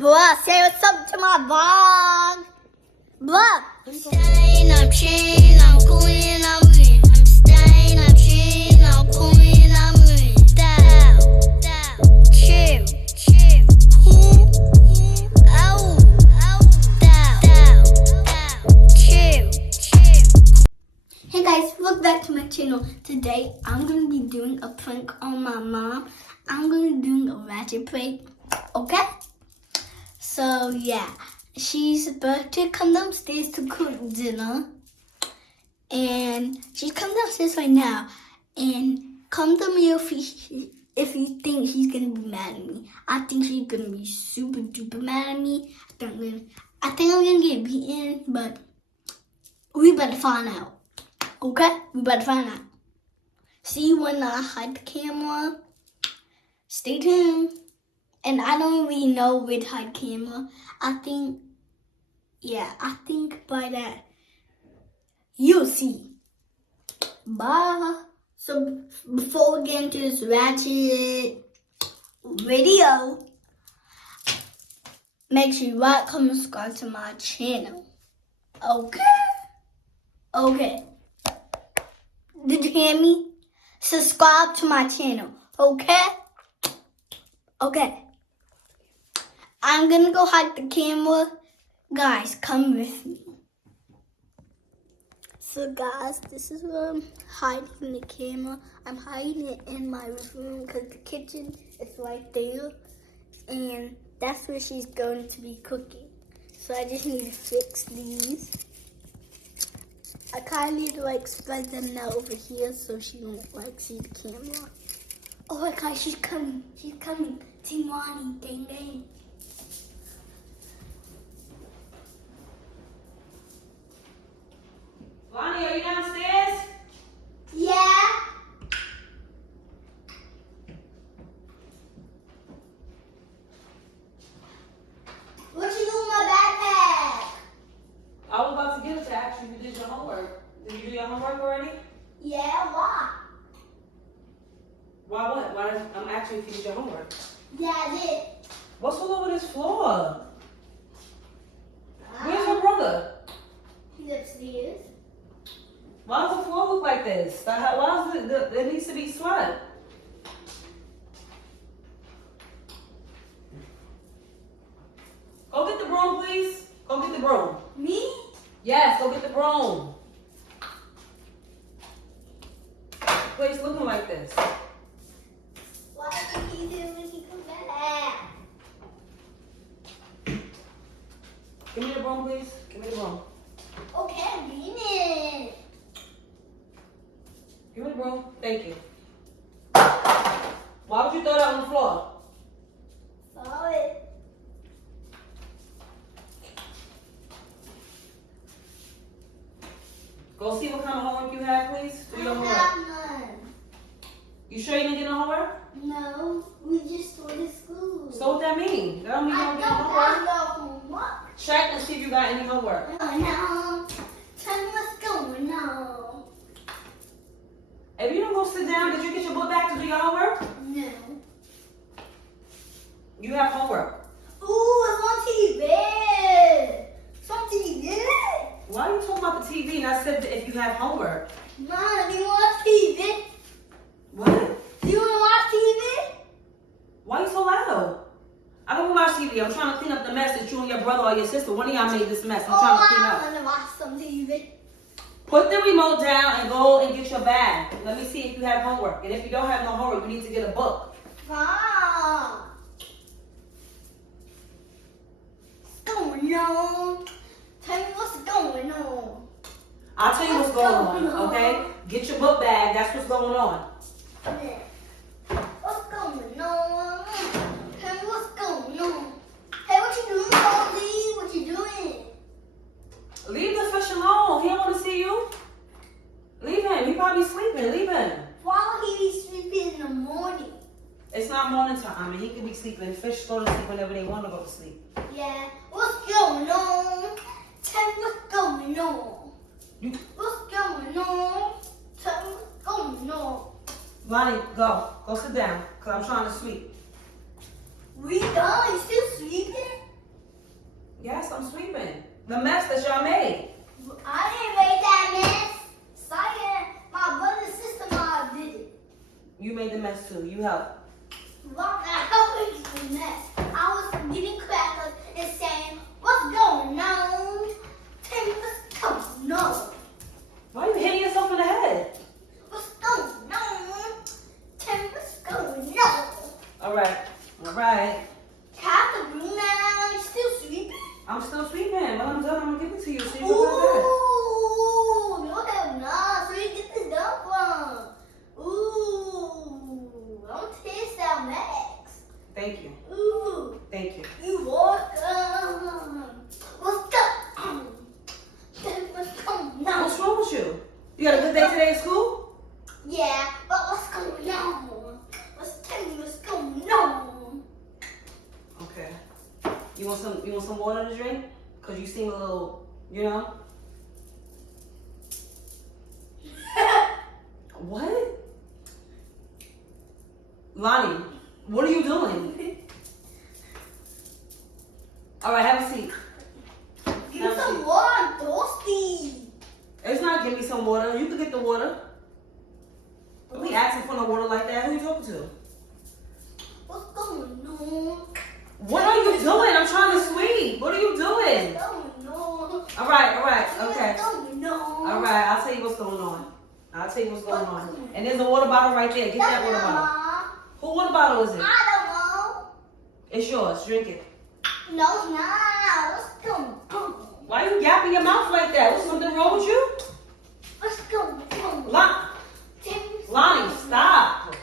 Bruh, say what's up to my vlog. Bruh. I'm staying, I'm chilling, I'm coolin', I'm in. I'm staying, I'm chilling, I'm coolin', I'm in. Down, chill, ow, down, chill. Hey guys, welcome back to my channel. Today, I'm going to be doing a prank on my mom. I'm going to be doing a Ratchet prank, okay? So yeah, she's about to come downstairs to cook dinner. And she's coming downstairs right now. And come to me if you think she's going to be mad at me. I think she's going to be super duper mad at me. I think I'm going to get beaten, but we better find out. Okay? We better find out. See you when I hide the camera. Stay tuned. And I don't really know with hide camera. I think by that, you'll see. Bye. So before we get into this Ratchet video, make sure you like, comment, subscribe to my channel. Okay. Did you hear me? Subscribe to my channel, okay? I'm gonna go hide the camera. Guys, come with me. So guys, this is where I'm hiding the camera. I'm hiding it in my room because the kitchen is right there. And that's where she's going to be cooking. So I just need to fix these. I kind of need to spread them out over here so she won't see the camera. Oh my God, she's coming. Team Ronnie, dang dang. Lonnie, are you downstairs? Yeah. What you doing with my backpack? I was about to get it to ask you if you did your homework. Did you do your homework already? Yeah, why? Why what? I'm asking if you did your homework. Yeah, I did. What's all over this floor? Where's your brother? He's upstairs. Why does the floor look like this? Why is it needs to be swept? Go get the broom, please. Go get the broom. Me? Yes, go get the broom. Place looking like this. What did he do when he come back? Give me the broom, please. Give me the broom. Okay, I'm doing it. Give me the broom. Thank you. Why would you throw that on the floor? Saw it. Go see what kind of homework you have, please. Do your I homework. have none. You sure you didn't get no homework? No, we just started school. So what that mean? That don't mean you I don't don't get no have homework. no homework. Check and see if you got any homework. Oh no. Tell me what's going on. If you don't go sit down, did you get your book back to do your homework? No. You have homework. Ooh, it's on TV. It's on TV. Why are you talking about the TV and I said that if you have homework? Mom, do you watch TV? What? Do you want to watch TV? Why you so loud? I don't watch TV. I'm trying to clean up the mess that you and your brother or your sister, one of y'all made this mess. I'm trying to clean I up. want to watch some TV. Put the remote down and go and get your bag. Let me see if you have homework. And if you don't have no homework, you need to get a book. Mom. What's going on? Tell me what's going on. I'll tell you what's going on, okay? Get your book bag. That's what's going on. Yeah. What's going on? Tell me what's going on. Hey, what you doing, Paulie? What you doing? Leave the fish alone. He don't want to see you. Leave him. He probably sleeping. Leave him. Why would he be sleeping in the morning? It's not morning time, and he could be sleeping. Fish go to sleep whenever they want to go to sleep. Yeah. What's going on? Tell me what's going on. What's going on? Tell me what's going on. Lonnie, go. Go sit down, because I'm trying to sleep. We done? You still sleeping? mess y'all made. I didn't make that mess. Saya, my brother and sister-in-law did it. You made the mess too. You helped. Well, I helped make the mess. I was getting crackers and saying, "What's going on? Tell me what's going on. Why are you hitting yourself in the head? What's going on? Tell me what's going on." All right. All right. Have the room now. You still sleeping? I'm still sweeping. When I'm done, I'm gonna give it to you. So you can Ooh, go no hell no. So you get this done from? Ooh, don't taste that Max. back. Thank you. Ooh, Thank you. you welcome. What's up? What's going on? What's wrong with you? You had a good day today at school? Yeah, but what's going on? Tell me what's going on. Okay. You want some water to drink? Cause you seem a little, you know. What? Lonnie, what are you doing? All right, have a seat. Give me some water. I'm thirsty. It's not give me some water. You can get the water. Don't be asking for no water like that. Who you talking to? What's going on? What are you doing? I'm trying to sweep. What are you doing? What's going on? All right, okay. What's going on? All right, I'll tell you what's going on. I'll tell you what's going on. And there's a water bottle right there. Get that water bottle. Whose water bottle is it? I don't know. It's yours. Drink it. No, it's not. What's going on? Why are you yapping your mouth like that? What's something wrong with you? What's going on? Lonnie, stop.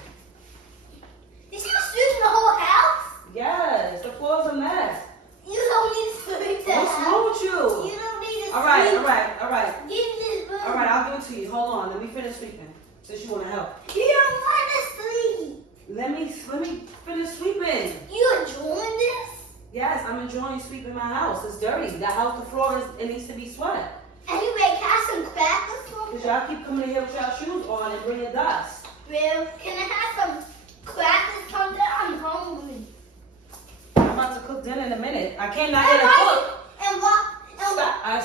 Did you sweep the whole house? Yes, the floor's a mess. You don't need to sweep the What's house. wrong with you? You don't need to All right. sweep. Give me this broom. All right, I'll give it to you. Hold on. Let me finish sweeping. Since you want to help. You don't want to sleep. Let me finish sweeping. You enjoying this? Yes, I'm enjoying sweeping my house. It's dirty. The house, the floor, it needs to be swept. And you make have some crackers for me? Because y'all keep coming in here with y'all shoes on and bringing dust. Real? Can I have some crackers from there? I'm hungry. I'm about to cook dinner in a minute. I came down here to cook. And what?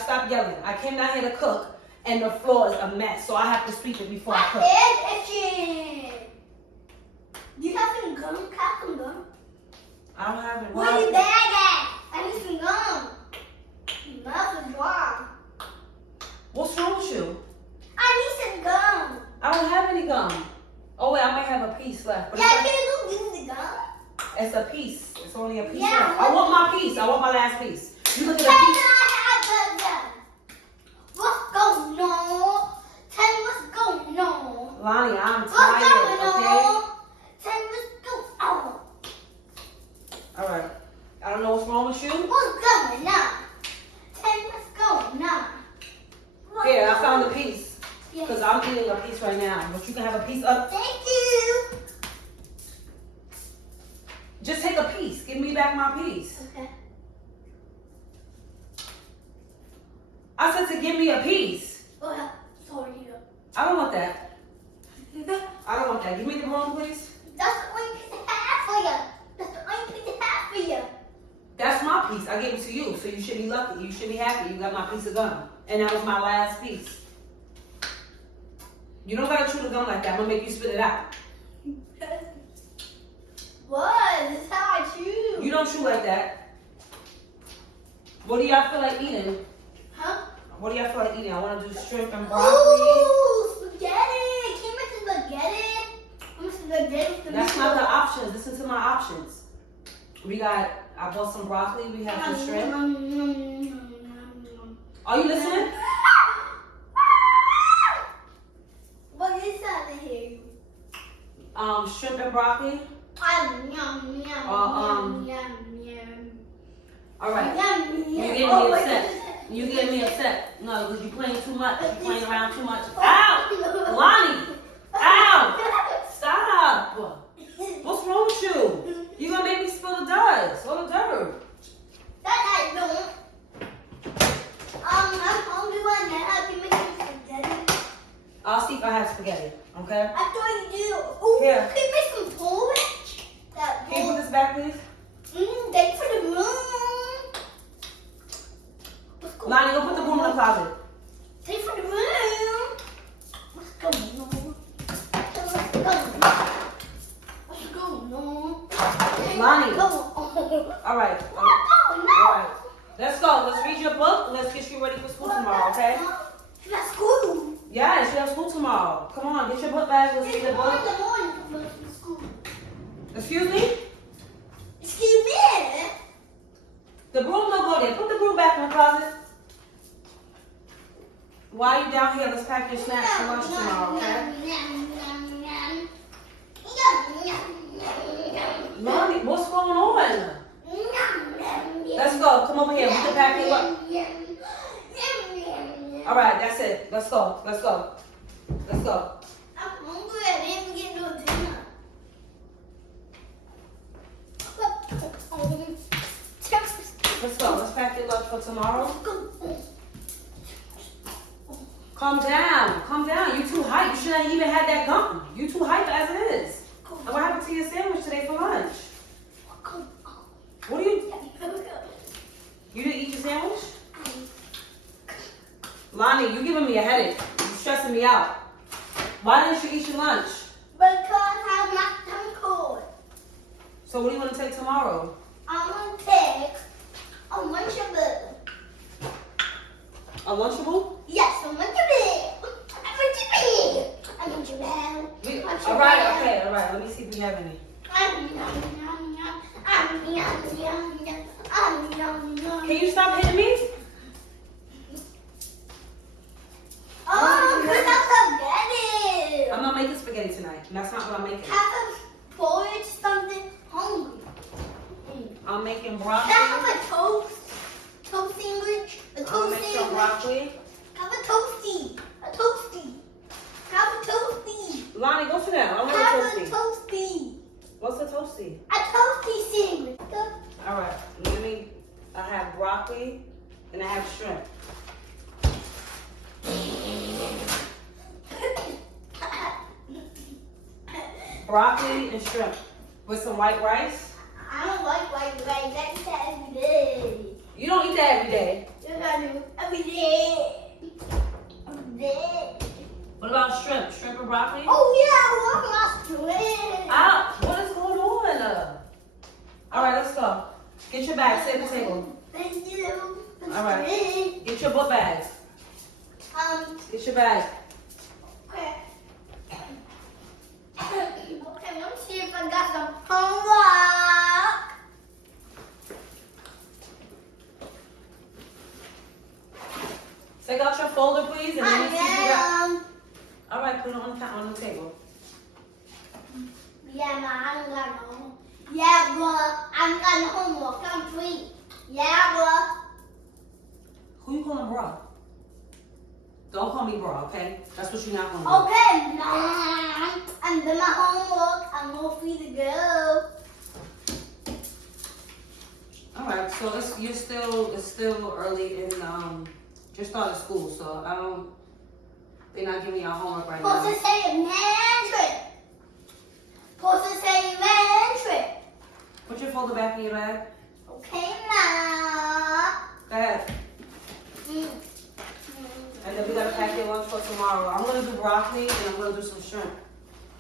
Stop yelling. I came down here to cook, and the floor is a mess, so I have to sweep it before I cook. My head itching. Do you have some gum? Have some gum? I don't have it. Where your bag at? I need some gum. Your mouth is dry. What's wrong with you? I need some gum. I don't have any gum. Oh wait, I might have a piece left. But Yeah, can you go give me the gum? it's a piece. It's only a piece Yeah, left. I want my piece. I want my last piece. You look at Can the piece. I have the gum? What's going on? Tell me what's going on. Lonnie, I'm What's tired, going okay? on? Tell me what's going on. All right. I don't know what's wrong with you. What's going on? Tell me what's going on. What's Here, I going found on? the piece. Yes. Because I'm eating a piece right now. But you can have a piece of. Thank you. Just take a piece. Give me back my piece. Okay. I said to give me a piece. Oh, sorry. I don't want that. I don't want that. Give me the broom, please. That's the only piece I have for you. That's the only piece I have for you. That's my piece. I gave it to you, so you should be lucky. You should be happy. You got my piece of gum. And that was my last piece. You don't gotta chew the gum like that. I'm gonna make you spit it out. What? This is how I chew. You don't chew like that. What do y'all feel like eating? Huh? What do y'all feel like eating? I wanna do shrimp and broccoli. Ooh, spaghetti. Can you make some spaghetti? I'm spaghetti. That's not the options. Listen to my options. I bought some broccoli. We have some shrimp. Are you listening? What is that I hear you? Shrimp and broccoli. Yum, yum, yum. All right. Yum, You yum. getting me upset. You getting me upset. No, because you playing too much. You playing around too much. Ow! Lonnie! Ow! Stop! What's wrong with you? You gonna make me spill the dust or the dirt. That I don't. I'm hungry right now. Can you make some spaghetti? I'll see if I have spaghetti, okay? I thought you do. Ooh, Here. can you make some porridge? That Can you put this back, please? Thanks for the room. Lonnie, go put the closet. Take from the room. Let's go, no. Let's go. Let's go, no. Lonnie. Go. All right. No. All right. Let's go. Let's read your book. Let's get you ready for school tomorrow, okay? That's school. Yes, you have school tomorrow. Come on, get your book bag. Let's read your book. In the morning to go to school. Excuse me? Excuse me. The broom don't go there. Put the broom back in the closet. While you down here, let's pack your snacks for lunch tomorrow, okay? Mommy, what's going on? Let's go. Come over here. We can pack your lunch. All right, that's it. Let's go. Let's go. Let's go. I'm hungry. I didn't get no dinner. Let's go. Let's pack your lunch for tomorrow. Calm down. Calm down. You too hype. You shouldn't have even had that gum. You too hype as it is. And what happened to your sandwich today for lunch? What do you... You didn't eat your sandwich? Lonnie, you giving me a headache. You're stressing me out. Why didn't you eat your lunch? Because I'm not done cold. So what do you want to take tomorrow? I'm going to take a Lunchable. A Lunchable? Yes, a Lunchable. A Lunchable. All right, okay, all right. Let me see if we have any. Can you stop hitting me? Oh, because I'm spaghetti. I'm not making spaghetti tonight. That's not what I'm making. Have a porridge, something hungry. I'm making Can broccoli. I have a toast sandwich? A I'm toast gonna make some sandwich? broccoli. Have a toasty. A toasty. Have a toasty. Lonnie, go sit down. I want Have a a toasty. toasty. What's a toasty? A toasty sandwich. All right. Let me. I have broccoli and I have shrimp. Broccoli and shrimp with some white rice. I don't like white rice. I eat that every day. You don't eat that every day. Yes, I do. Every day. Every day. What about shrimp? Shrimp and broccoli? Oh, yeah, I want my shrimp. Ah, what is going on? All right, let's go. Get your bag. Sit at the table. Thank you. All right. Get your book bags. Get your bag. Okay. Okay, let me see if I got some homework. Take out your folder, please, and let me see if you got. I All right, put it on the table. Yeah, ma, I don't got no homework. Yeah, bro, I don't got no homework. I'm free. Yeah, bro. Who you calling bra? Don't call me bra, okay? That's what you're not gonna do. Okay, Mom. I'm done my homework. I'm all free to go. All right, so it's still early in just started school, so they're not giving y'all homework right Supposed now. to say mantrip. Supposed to say mantrip. Put your folder back in your bag. Okay, Mom. Go ahead. Mm. And then we gotta pack your lunch for tomorrow. I'm gonna do broccoli and I'm gonna do some shrimp.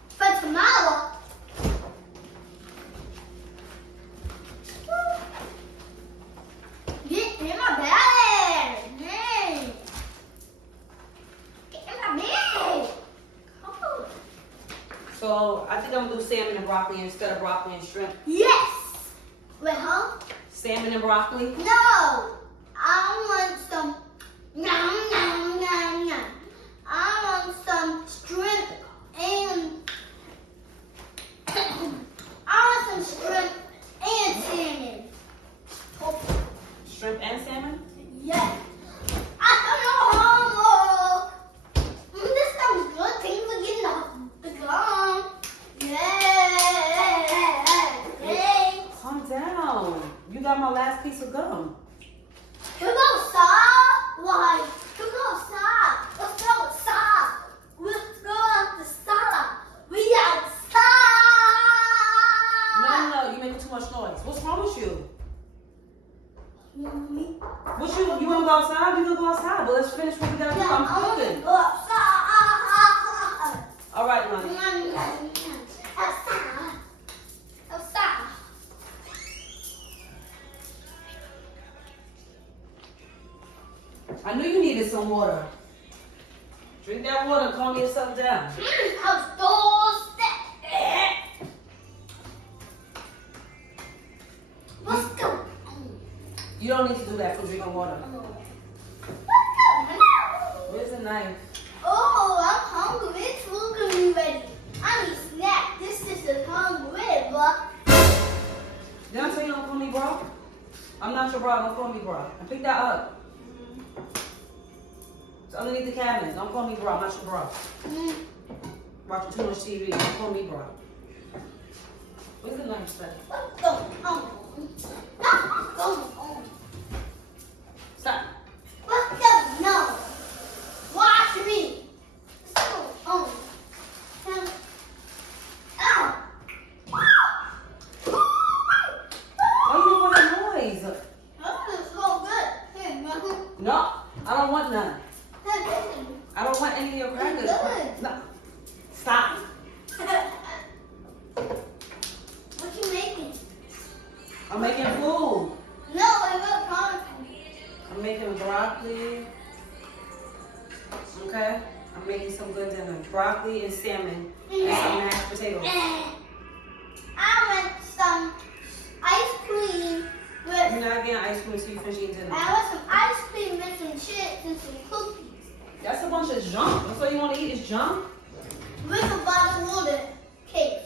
For tomorrow. Get in my bag. Hey. Get in my bag. Come on. So I think I'm gonna do salmon and broccoli instead of broccoli and shrimp. Yes. Wait, huh? Salmon and broccoli. No. I want some. Nom, nom, nom, nom. I want some shrimp and. I want some shrimp and salmon. Shrimp and salmon? Yes. I don't know homework. This sounds good. Thank you for getting the gum. Yay. Calm down. You got my last piece of gum. To go outside? Why? To go outside. Let's go outside. Let's go outside. We outside. No, you're making too much noise. What's wrong with you? What you want to go outside? You can go outside, but let's finish what we got to do. I'm cooking. Go outside. All right, Lonnie. Outside. Outside. I knew you needed some water. Drink that water and calm yourself down. House doorstep. Let's go. You don't need to do that for drinking water. Let's go. Where's the knife? Oh, I'm hungry. It's food gonna be ready. I need a snack. This is a hungry, but Did I tell you don't call me bro? I'm not your bro. Don't call me bro. And pick that up. It's underneath the cabinet. Don't call me bro. I'm not your bro. Watching too much TV. Don't call me bro. Where's the knife, sir? what's going on? What's going on? Stop. What's going on? Watch me. What's going on? Ow. Why you making that noise? Oh, it's so good. Here, Mama. No, I don't want none. Hey, I don't want any of your crackers. Good. No. Stop. What you making? I'm making food. No, I love corn. I'm making broccoli. Okay? I'm making some good dinner. Broccoli and salmon and some mashed potatoes. I want some ice cream You're with. not getting ice cream until you finish eating dinner. I want some ice cream with some chips and some cookies That's a bunch of junk. That's all you want to eat is junk? with a bottle of water cake.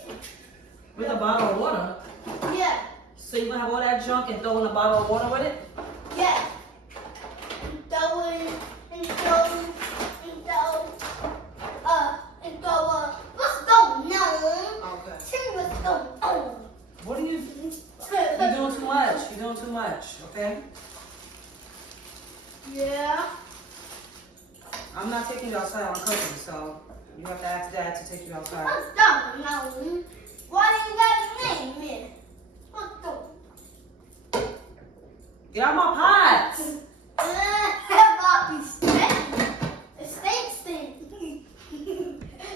With a bottle of water. Yeah, So you're going to have all that junk and throw in a bottle of water with it? yeah. And throw it and throw. What's going on? Okay. Tell me what's going on. What are you doing? You're doing too much. You're doing too much, okay? Yeah. I'm not taking you outside. I'm cooking, so you have to ask Dad to take you outside. What's going on? Why do you got a name here? What's going on? Get out my pots! Bobby stink. It stinks.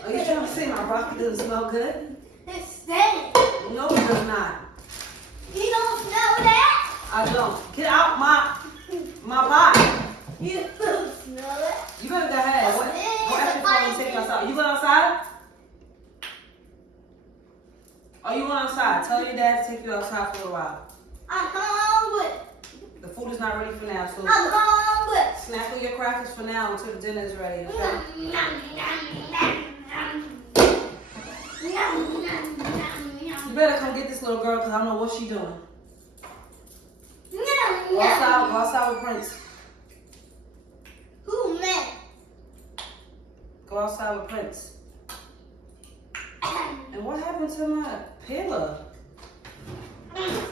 Are you trying to say my broccoli doesn't smell good? It stinks. No, it does not. You don't smell that? I don't. Get out my pot. You don't smell it? You better go ahead. What extra phone you take you outside? You going outside? Are you going outside? Tell your dad to take you outside for a while. I'm hungry. The food is not ready for now, so I'm hungry. snack on your crackers for now until the dinner is ready, okay? You better come get this little girl because I don't know what she's doing. Go outside with Prince. Who, man? Go outside with Prince. And what happened to my pillow? Oh,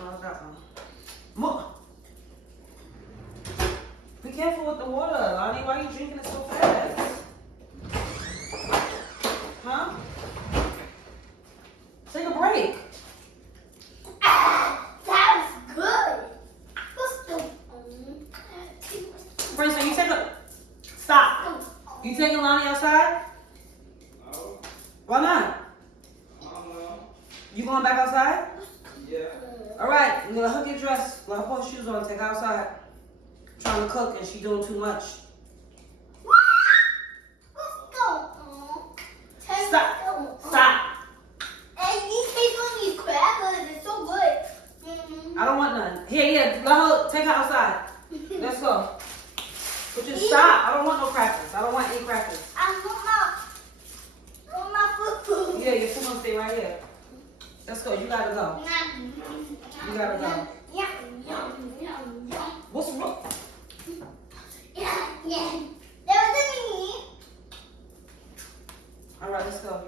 I got one. Be careful with the water, Lonnie. Why are you drinking it so fast? Huh? Take a break. That was good. What's going on? Prince, are you Stop. You taking Lonnie outside? No, Why not? I don't know. You going back outside? Yeah. All right, I'm gonna hook your dress. Let her put her shoes on, take her outside. Trying to cook and she doing too much. What's going on? Tell me Stop. what's going on. Stop. And these people need crackers. It's so good. I don't want none. Here, let her take her outside. Let's go. But just stop. I don't want no crackers. I don't want any crackers. I want my food. Yeah, your food gonna stay right here. Let's go. You gotta go. You gotta go. What's wrong? Yeah. That was me. All right, let's go.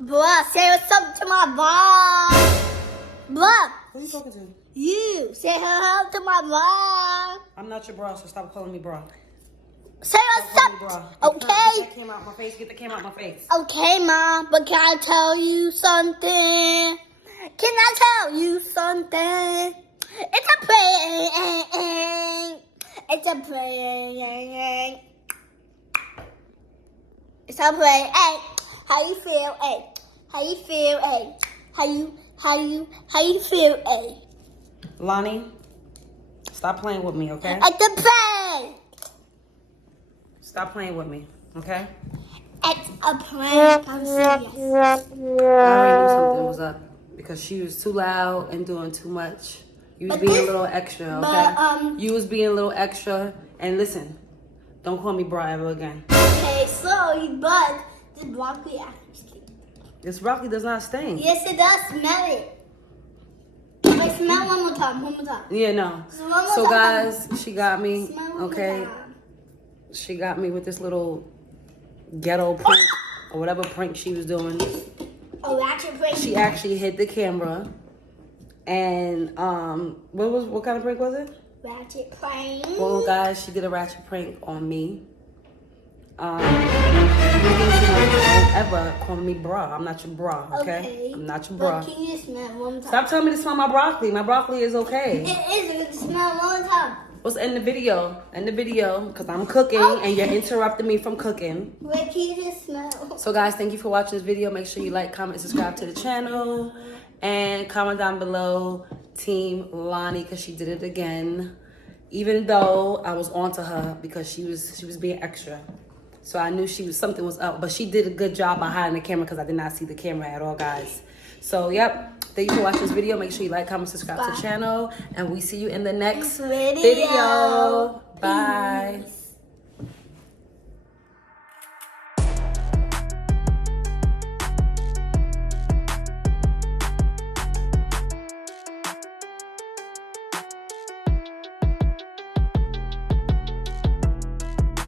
Bruh, say what's up to my vlog. Bruh, Who are you talking to? you say hello to my vlog. I'm not your bra, so stop calling me bra. Say what's up. Get Okay. that camera out my face. Get the camera out my face. Okay, Mom, but can I tell you something? Can I tell you something? It's a prank. It's a prank. It's a prank. Hey, how you feel? Hey, how you feel? Hey, how you feel? Hey, Lonnie, stop playing with me, okay? it's a prank. Stop playing with me, okay? It's a prank. I'm serious. I already knew something was up because she was too loud and doing too much. You was But being this- a little extra, okay? but, you was being a little extra. And listen, don't call me bra ever again. Okay, so but this broccoli actually. This broccoli does not sting. Yes, it does. Smell it. Wait, smell one more time. One more time. Yeah, no. So one more So time. guys, she got me, Smell one okay? more time. She got me with this little ghetto prank or whatever prank she was doing. A ratchet prank. She actually hit the camera. And what kind of prank was it? Ratchet prank. Well, guys, she did a ratchet prank on me. Don't ever call me bra. I'm not your bra, okay? I'm not your bra. But can you smell one more time? Stop telling me to smell my broccoli. My broccoli is okay. It is. You can smell one more time. Let's end the video. End the video because I'm cooking and you're interrupting me from cooking. Wait, can you just smell? So, guys, thank you for watching this video. Make sure you like, comment, subscribe to the channel. And comment down below Team Lonnie because she did it again. Even though I was onto her because she was being extra. So I knew something was up. But she did a good job by hiding the camera because I did not see the camera at all, guys. So, yep. Thank you for watching this video. Make sure you like, comment, subscribe to the channel. And we see you in the next video. Bye.